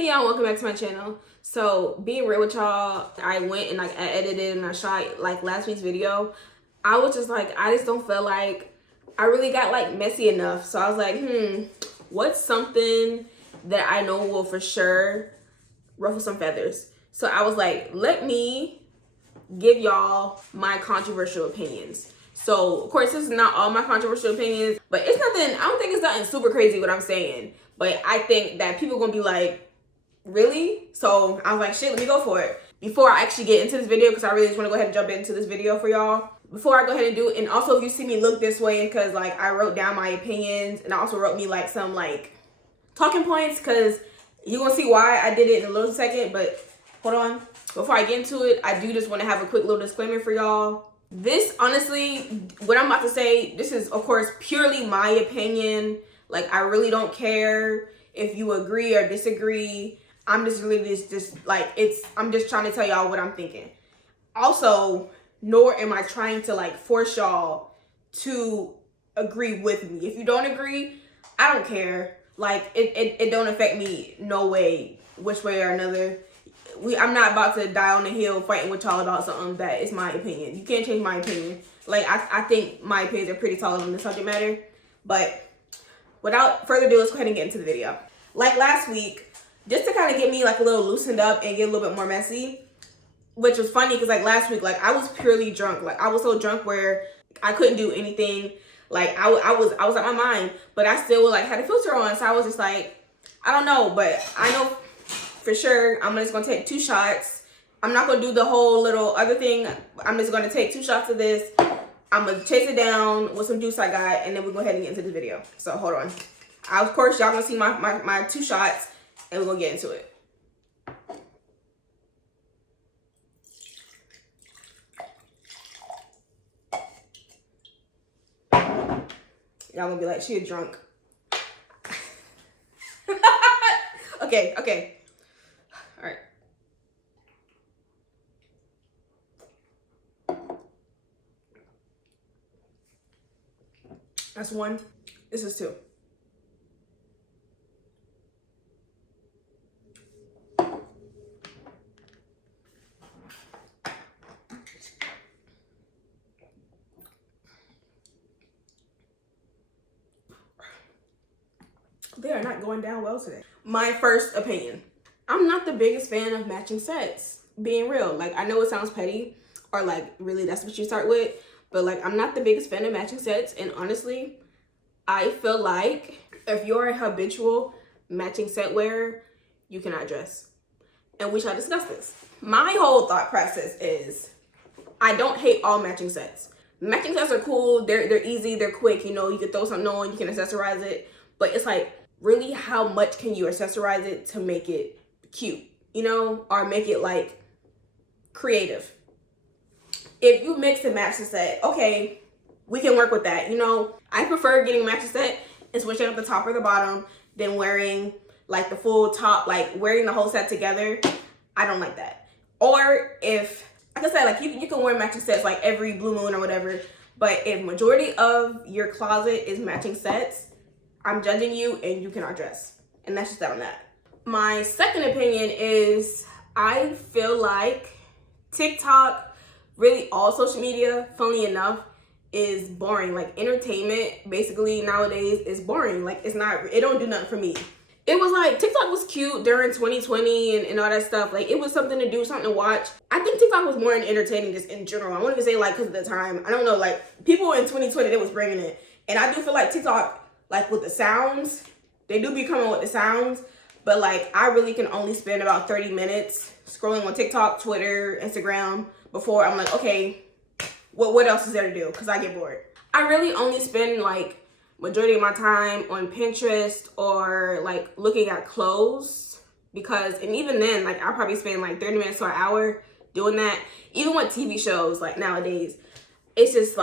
Hey y'all, welcome back to my channel. So being real with y'all, I went and I edited and I shot last week's video. I was just I just don't feel like I really got messy enough. So I was like, what's something that I know will for sure ruffle some feathers? So I was like, let me give y'all my controversial opinions. So of course this is not all my controversial opinions, but it's nothing, I don't think it's nothing super crazy what I'm saying. But I think that people are gonna be like, really? So I was like, shit, let me go for it. Before I actually get into this video, because I really just want to go ahead and jump into this video for y'all. Before I go ahead and do it, and also if you see me look this way, because I wrote down my opinions, and I also wrote me some talking points, because you're gonna see why I did it in a little second. But hold on, before I get into it, I do just want to have a quick little disclaimer for y'all. This, honestly, what I'm about to say, this is of course purely my opinion. I really don't care if you agree or disagree. I'm just really I'm just trying to tell y'all what I'm thinking. Also, nor am I trying to force y'all to agree with me. If you don't agree, I don't care. It don't affect me no way, which way or another. I'm not about to die on the hill fighting with y'all about something that is my opinion. You can't change my opinion. I think my opinions are pretty solid on the subject matter. But without further ado, let's go ahead and get into the video. Last week, just to kind of get me a little loosened up and get a little bit more messy, which was funny because last week, I was purely drunk. I was so drunk where I couldn't do anything. I was at my mind, but I still had a filter on. So I was just I don't know, but I know for sure I'm just gonna take 2 shots. I'm not gonna do the whole little other thing. I'm just gonna take 2 shots of this. I'm gonna chase it down with some juice I got, and then we'll go ahead and get into the video. So hold on. Of course, y'all gonna see my 2 shots, and we're gonna get into it. Y'all gonna be like, she a drunk. Okay. All right. That's 1. This is 2. They are not going down well today. My first opinion. I'm not the biggest fan of matching sets. Being real. I know it sounds petty, or really that's what you start with. But I'm not the biggest fan of matching sets. And honestly, I feel like if you're a habitual matching set wearer, you cannot dress. And we shall discuss this. My whole thought process is, I don't hate all matching sets. Matching sets are cool. They're easy. They're quick. You know, you can throw something on. You can accessorize it. But it's really, how much can you accessorize it to make it cute, you know, or make it creative? If you mix and match the set, okay, we can work with that. You know, I prefer getting a matching set and switching up the top or the bottom than wearing the full top, wearing the whole set together. I don't like that. Or if, like I said, you can wear matching sets every blue moon or whatever, but if majority of your closet is matching sets, I'm judging you and you cannot dress. And that's just that on that. My second opinion is, I feel like TikTok, really all social media, funnily enough, is boring. Entertainment basically nowadays is boring. It don't do nothing for me. It was TikTok was cute during 2020 and all that stuff. It was something to do, something to watch. I think TikTok was more entertaining just in general. I won't even say because of the time. I don't know, people in 2020, they was bringing it. And I do feel TikTok, with the sounds, they do be coming with the sounds, but I really can only spend about 30 minutes scrolling on TikTok, Twitter, Instagram before I'm okay, what else is there to do? Because I get bored. I really only spend majority of my time on Pinterest or looking at clothes, because, and even then I'll probably spend 30 minutes to an hour doing that. Even with TV shows nowadays, it's just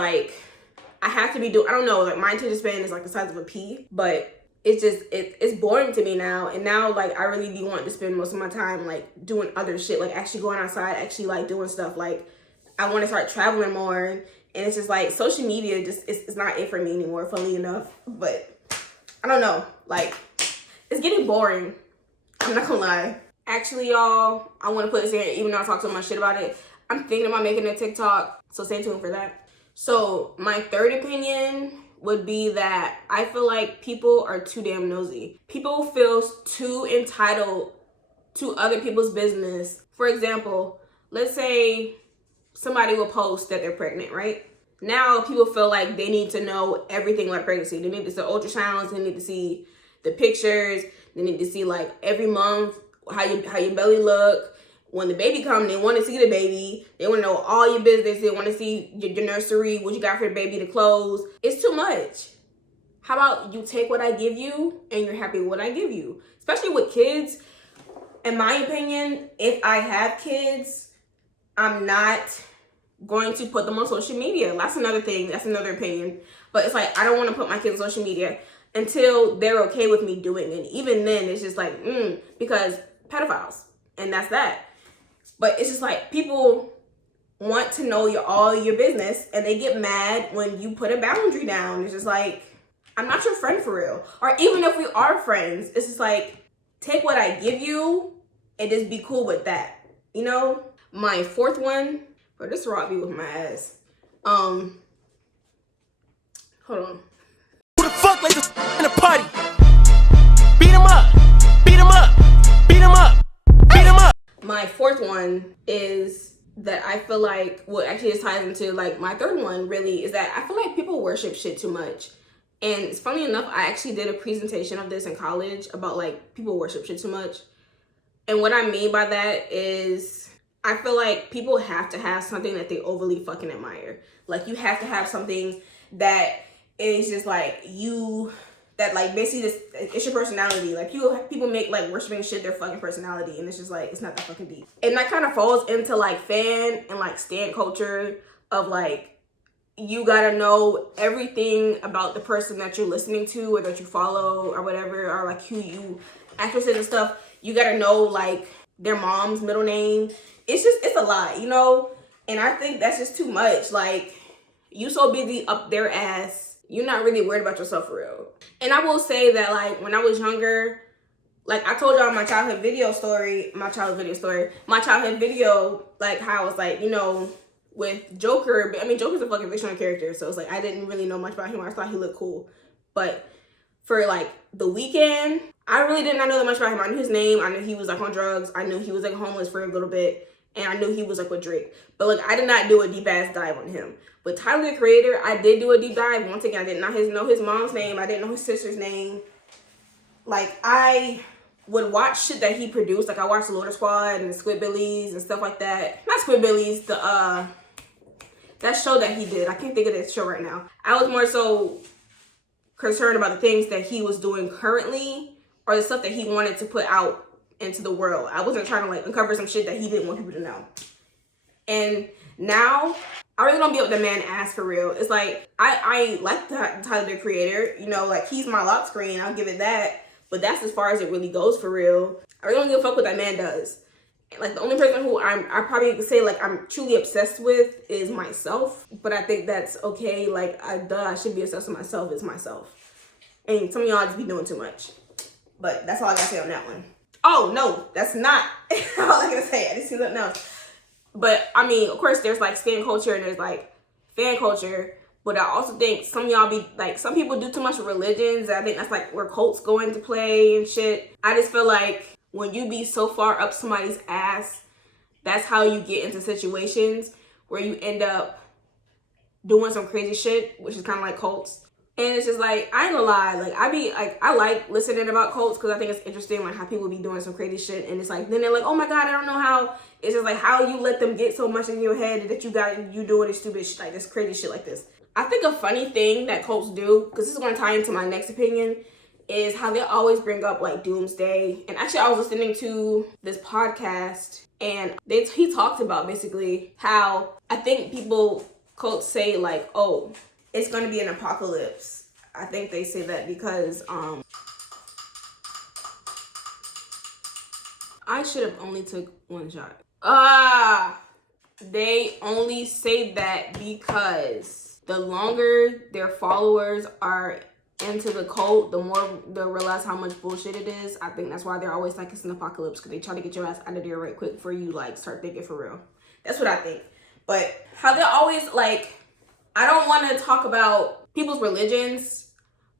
I have to be doing, I don't know, my attention span is the size of a pea, but it's just, it's boring to me now. And now, I really do want to spend most of my time, doing other shit, actually going outside, actually, doing stuff. I want to start traveling more. And it's just, social media just, it's not it for me anymore, funnily enough. But, I don't know, it's getting boring. I I'm not gonna lie. Actually, y'all, I want to put this in, even though I talk so much shit about it. I'm thinking about making a TikTok, so stay tuned for that. So my third opinion would be that I feel like people are too damn nosy. People feel too entitled to other people's business. For example, let's say somebody will post that they're pregnant, right? Now people feel like they need to know everything about pregnancy. They need to see ultrasounds, they need to see the pictures, they need to see like every month how your belly look. When the baby comes, they want to see the baby. They want to know all your business. They want to see your nursery, what you got for the baby, the clothes. It's too much. How about you take what I give you and you're happy with what I give you? Especially with kids. In my opinion, if I have kids, I'm not going to put them on social media. That's another thing. That's another opinion. But it's like, I don't want to put my kids on social media until they're okay with me doing it. Even then, it's just like, because pedophiles. And that's that. But it's just like, people want to know all your business and they get mad when you put a boundary down. It's just like, I'm not your friend for real. Or even if we are friends, it's just like, take what I give you and just be cool with that. You know? My fourth one, bro, this rocked me with my ass. Hold on. Who the fuck like this in a party? Beat him up, beat him up, beat him up, beat him up. My fourth one is that I feel like, well, actually this ties into like my third one really, is that I feel like people worship shit too much. And it's funny enough, I actually did a presentation of this in college about like people worship shit too much. And what I mean by that is I feel like people have to have something that they overly fucking admire. Like you have to have something that is just like you, that like basically just, it's your personality. Like people make like worshiping shit their fucking personality, and it's just like, it's not that fucking deep. And that kind of falls into like fan and like stan culture of like, you gotta know everything about the person that you're listening to or that you follow or whatever, or like who you, actresses and stuff. You gotta know like their mom's middle name. It's a lot, you know? And I think that's just too much. Like, you so busy up their ass, you're not really worried about yourself for real. And I will say that like when I was younger, like I told y'all my childhood video, like how I was like, you know, with Joker, I mean, Joker's a fucking fictional character, so it's like I didn't really know much about him. I thought he looked cool. But for like The Weeknd, I really did not know that much about him. I knew his name, I knew he was like on drugs, I knew he was like homeless for a little bit, and I knew he was like with Drake. But like I did not do a deep ass dive on him. But Tyler the Creator, I did do a deep dive. Once again, I did not know his mom's name, I didn't know his sister's name. Like I would watch shit that he produced. Like I watched Loader Squad and Squidbillies and stuff like that. Not Squidbillies, that show that he did. I can't think of that show right now. I was more so concerned about the things that he was doing currently or the stuff that he wanted to put out into the world. I wasn't trying to like uncover some shit that he didn't want people to know. And now, I really don't be up the man ass for real. It's like, I like Tyler the Creator. You know, like he's my lock screen. I'll give it that. But that's as far as it really goes for real. I really don't give a fuck what that man does. Like the only person who I probably could say like I'm truly obsessed with is myself, but I think that's okay. Like I should be obsessed with myself is myself. And some of y'all just be doing too much. But that's all I gotta say on that one. Oh no, that's not all I gotta say. I just see something else. But I mean, of course, there's like stan culture and there's like fan culture. But I also think some of y'all be like, some people do too much with religions. I think that's like where cults go into play and shit. I just feel like when you be so far up somebody's ass, that's how you get into situations where you end up doing some crazy shit, which is kind of like cults. And it's just like, I ain't gonna lie, like I like listening about cults because I think it's interesting like how people be doing some crazy shit, and it's like then they're like, oh my god, I don't know how. It's just like how you let them get so much in your head that you doing this stupid shit, like this crazy shit like this. I think a funny thing that cults do, because this is gonna tie into my next opinion, is how they always bring up like doomsday. And actually I was listening to this podcast and he talked about basically how I think cults say like, oh, it's gonna be an apocalypse. I think they say that because I should have only took one shot. They only say that because the longer their followers are into the cult, the more they'll realize how much bullshit it is. I think that's why they're always like it's an apocalypse, because they try to get your ass out of there right quick before you like start thinking for real. That's what I think. But how they're always like, I don't want to talk about people's religions,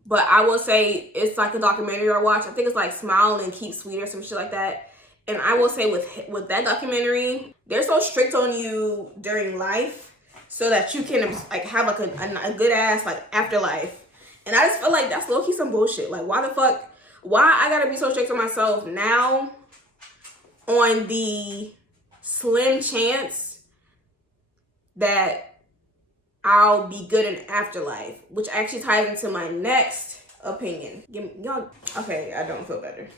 but I will say it's like a documentary I watched. I think it's like Smile and Keep Sweet or some shit like that. And I will say with that documentary, they're so strict on you during life so that you can like have like a good ass like afterlife. And I just feel like that's low-key some bullshit. Like, why the fuck? Why I gotta be so strict on myself now on the slim chance that I'll be good in afterlife? Which actually ties into my next opinion. Y'all, okay, I don't feel better.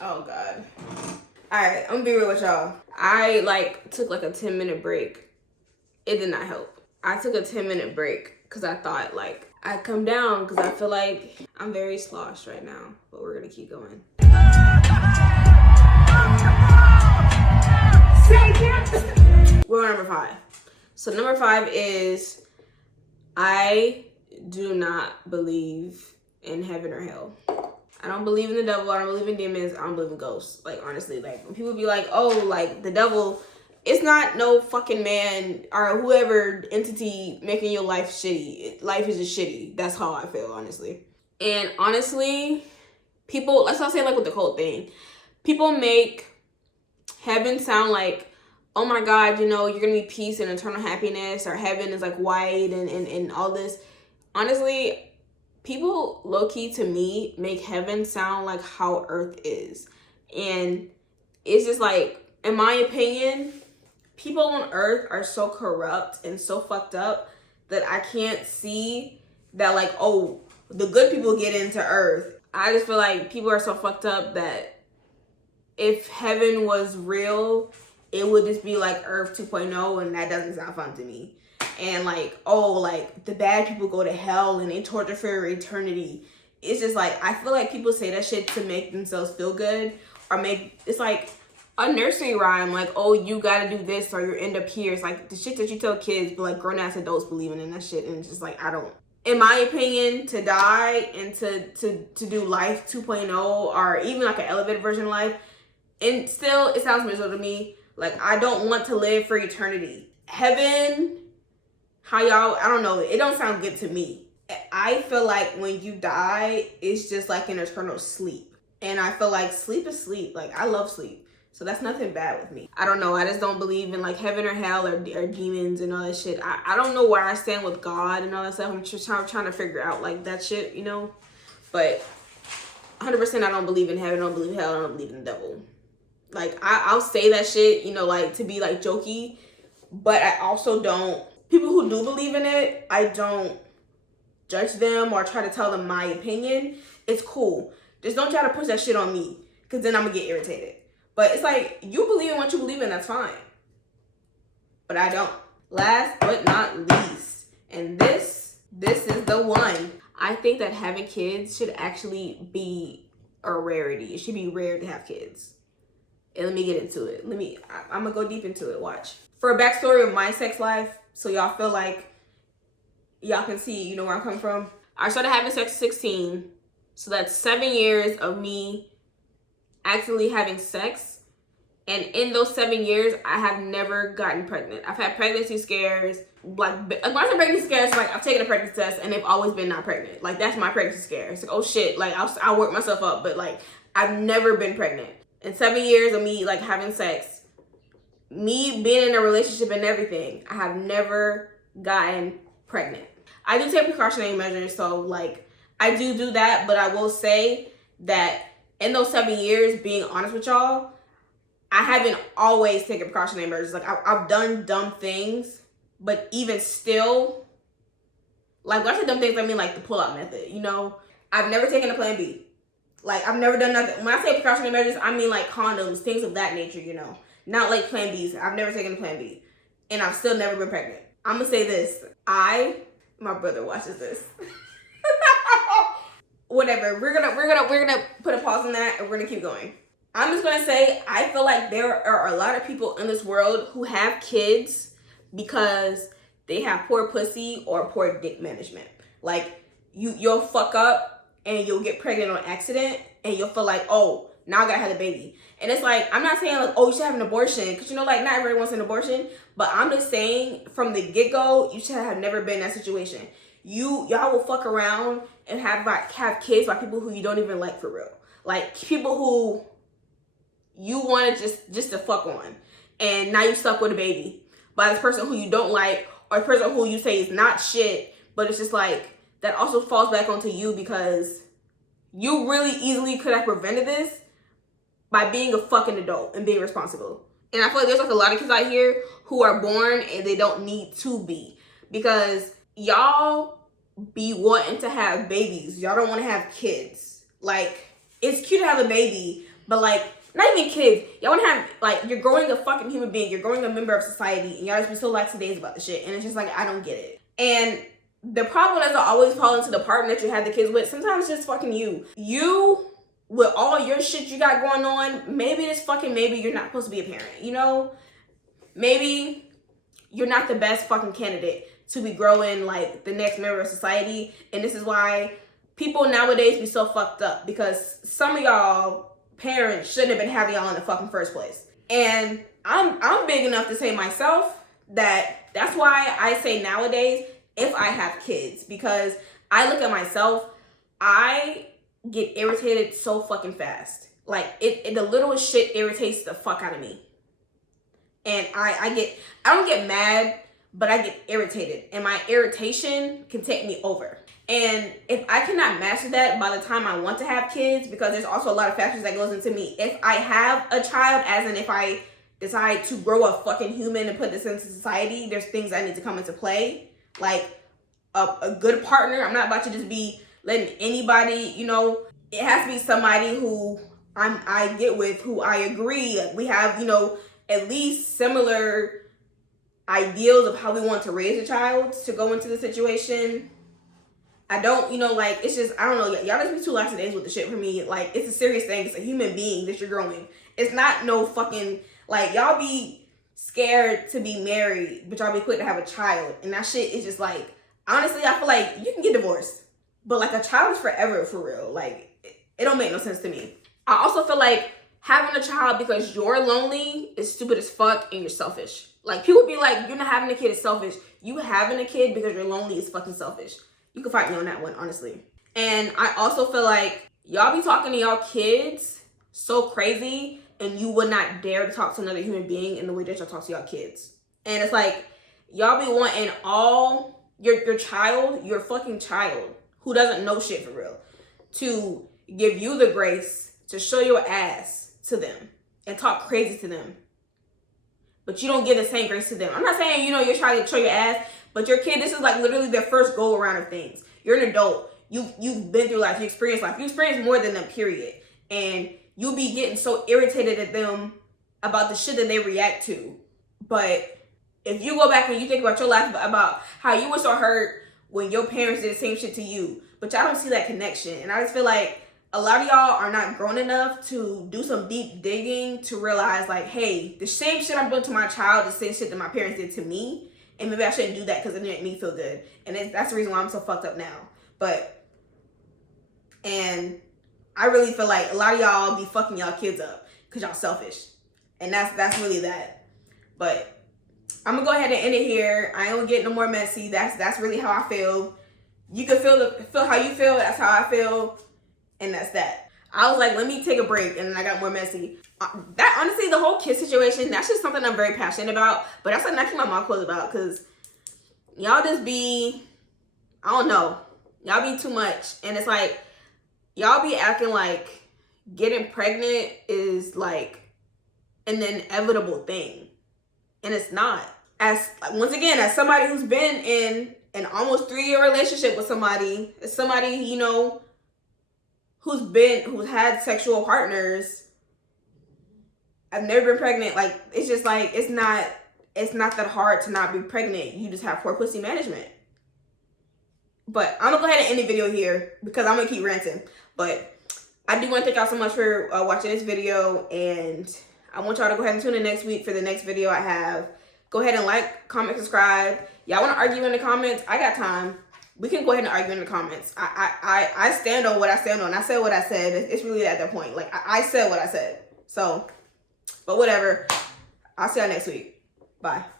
Oh, God. Alright, I'm gonna be real with y'all. I, like, took, like, a 10-minute break. It did not help. I took a 10-minute break because I thought, like, I'd come down because I feel like I'm very sloshed right now. But we're gonna keep going. We're on number 5. So number 5 is, I do not believe in heaven or hell. I don't believe in the devil. I don't believe in demons. I don't believe in ghosts. Like, honestly, like, when people be like, oh, like, the devil, it's not no fucking man or whoever entity making your life shitty. Life is just shitty. That's how I feel, honestly. And honestly, people, let's not say like with the cult thing. People make heaven sound like, oh my God, you know, you're going to be peace and eternal happiness, or heaven is like white and all this. Honestly, people low-key to me make heaven sound like how earth is. And it's just like, in my opinion, people on earth are so corrupt and so fucked up that I can't see that like, oh, the good people get into earth. I just feel like people are so fucked up that if heaven was real, it would just be like Earth 2.0, and that doesn't sound fun to me. And like, oh, like the bad people go to hell and they torture for eternity. It's just like, I feel like people say that shit to make themselves feel good, or make, it's like a nursery rhyme, like, oh, you gotta do this or you end up here. It's like the shit that you tell kids, but like grown ass adults believing in that shit. And it's just like, I don't. In my opinion, to die and to do life 2.0 or even like an elevated version of life, and still it sounds miserable to me. Like, I don't want to live for eternity. Heaven, how y'all, I don't know, it don't sound good to me. I feel like when you die, it's just like an eternal sleep. And I feel like sleep is sleep. Like, I love sleep. So that's nothing bad with me. I don't know. I just don't believe in like heaven or hell or demons and all that shit. I don't know where I stand with God and all that stuff. I'm just trying to figure out like that shit, you know? But 100% I don't believe in heaven. I don't believe in hell. I don't believe in the devil. Like, I'll say that shit, you know, like to be like jokey. But I also don't. People who do believe in it, I don't judge them or try to tell them my opinion. It's cool. Just don't try to push that shit on me, because then I'm going to get irritated. But it's like, you believe in what you believe in, that's fine. But I don't. Last but not least, and this is the one. I think that having kids should actually be a rarity. It should be rare to have kids. And let me get into it. I'm going to go deep into it. Watch. For a backstory of my sex life, so y'all feel like y'all can see, you know, where I'm coming from. I started having sex at 16. So that's 7 years of me actually having sex. And in those 7 years, I have never gotten pregnant. I've had pregnancy scares. Like when I say pregnancy scares, like I've taken a pregnancy test and they've always been not pregnant. Like, that's my pregnancy scare. It's like, oh shit, like I'll work myself up. But like, I've never been pregnant. In 7 years of me like having sex, me being in a relationship and everything, I have never gotten pregnant. I do take precautionary measures, so like I do that, but I will say that in those 7 years, being honest with y'all, I haven't always taken precautionary measures. Like, I've done dumb things, but even still, like, when I say dumb things, I mean like the pull-out method, you know? I've never taken a plan B. Like, I've never done nothing. When I say precautionary measures, I mean like condoms, things of that nature, you know? Not like plan Bs. I've never taken a plan B. And I've still never been pregnant. I'm gonna say this. My brother watches this. Whatever. We're gonna put a pause on that and we're gonna keep going. I'm just gonna say, I feel like there are a lot of people in this world who have kids because they have poor pussy or poor dick management. Like, you'll fuck up and you'll get pregnant on accident, and you'll feel like, oh, now I gotta have a baby. And it's like, I'm not saying like, oh, you should have an abortion, because you know, like, not everybody wants an abortion, but I'm just saying from the get-go, you should have never been in that situation. Y'all will fuck around and have kids by people who you don't even like for real. Like, people who you wanted just to fuck on, and now you stuck with a baby by this person who you don't like, or a person who you say is not shit, but it's just like, that also falls back onto you, because you really easily could have prevented this by being a fucking adult and being responsible. And I feel like there's like a lot of kids out here who are born and they don't need to be, because y'all be wanting to have babies. Y'all don't want to have kids. Like, it's cute to have a baby, but like, not even kids. Y'all want to have, like, you're growing a fucking human being. You're growing a member of society, and y'all just be so lackadaisical about the shit. And it's just like, I don't get it. And the problem doesn't always fall into the partner that you had the kids with. Sometimes it's just fucking you. You, with all your shit you got going on, maybe you're not supposed to be a parent, you know? Maybe you're not the best fucking candidate to be growing, like, the next member of society. And this is why people nowadays be so fucked up, because some of y'all parents shouldn't have been having y'all in the fucking first place. And I'm big enough to say myself that's why I say nowadays, if I have kids, because I look at myself, I get irritated so fucking fast. Like, the littlest shit irritates the fuck out of me. And I don't get mad, but I get irritated, and my irritation can take me over. And if I cannot master that by the time I want to have kids, because there's also a lot of factors that goes into me, if I have a child, as in if I decide to grow a fucking human and put this into society, there's things that need to come into play. Like, a good partner. I'm not about to just be letting anybody, you know, it has to be somebody who I get with, who I agree. We have, you know, at least similar ideals of how we want to raise a child to go into the situation. I don't, you know, like, it's just, I don't know, y'all just be too lackadaisical with the shit for me. Like, it's a serious thing. It's a human being that you're growing. It's not no fucking, like, y'all be scared to be married, but y'all be quick to have a child. And that shit is just like, honestly, I feel like you can get divorced, but like, a child is forever, for real. Like, it don't make no sense to me. I also feel like having a child because you're lonely is stupid as fuck, and you're selfish. Like, people be like, you're not having a kid is selfish. You having a kid because you're lonely is fucking selfish. You can fight me on that one, honestly. And I also feel like y'all be talking to y'all kids so crazy, and you would not dare to talk to another human being in the way that y'all talk to y'all kids. And it's like, y'all be wanting all your child, your fucking child, who doesn't know shit for real, to give you the grace to show your ass to them and talk crazy to them. But you don't give the same grace to them. I'm not saying, you know, you're trying to show your ass, but your kid, this is like literally their first go around of things. You're an adult. You've been through life. You experienced life. You experienced more than them, period. And you'll be getting so irritated at them about the shit that they react to. But if you go back and you think about your life, about how you were so hurt when your parents did the same shit to you, but y'all don't see that connection. And I just feel like a lot of y'all are not grown enough to do some deep digging to realize, like, hey, the same shit I'm doing to my child is the same shit that my parents did to me. And maybe I shouldn't do that because it didn't make me feel good. And that's the reason why I'm so fucked up now. And I really feel like a lot of y'all be fucking y'all kids up because y'all selfish. And that's really that. But I'm gonna go ahead and end it here. I ain't gonna get no more messy. That's really how I feel. You can feel how you feel. That's how I feel. And that's that. I was like, let me take a break, and then I got more messy. That, honestly, the whole kid situation, that's just something I'm very passionate about. But that's something I keep my mouth closed about, because y'all just be, I don't know, y'all be too much. And it's like, y'all be acting like getting pregnant is like an inevitable thing. And it's not. Once again, as somebody who's been in an almost 3-year relationship with somebody, you know, who's had sexual partners, I've never been pregnant. Like, it's just like, it's not that hard to not be pregnant. You just have poor pussy management. But I'm gonna go ahead and end the video here because I'm gonna keep ranting. But I do want to thank y'all so much for watching this video, and I want y'all to go ahead and tune in next week for the next video I have. Go ahead and like, comment, subscribe. Y'all want to argue in the comments? I got time. we can go ahead and argue in the comments. I stand on what I stand on. I said what I said. It's really at that point. Like, I said what I said. So, but whatever. I'll see y'all next week. Bye.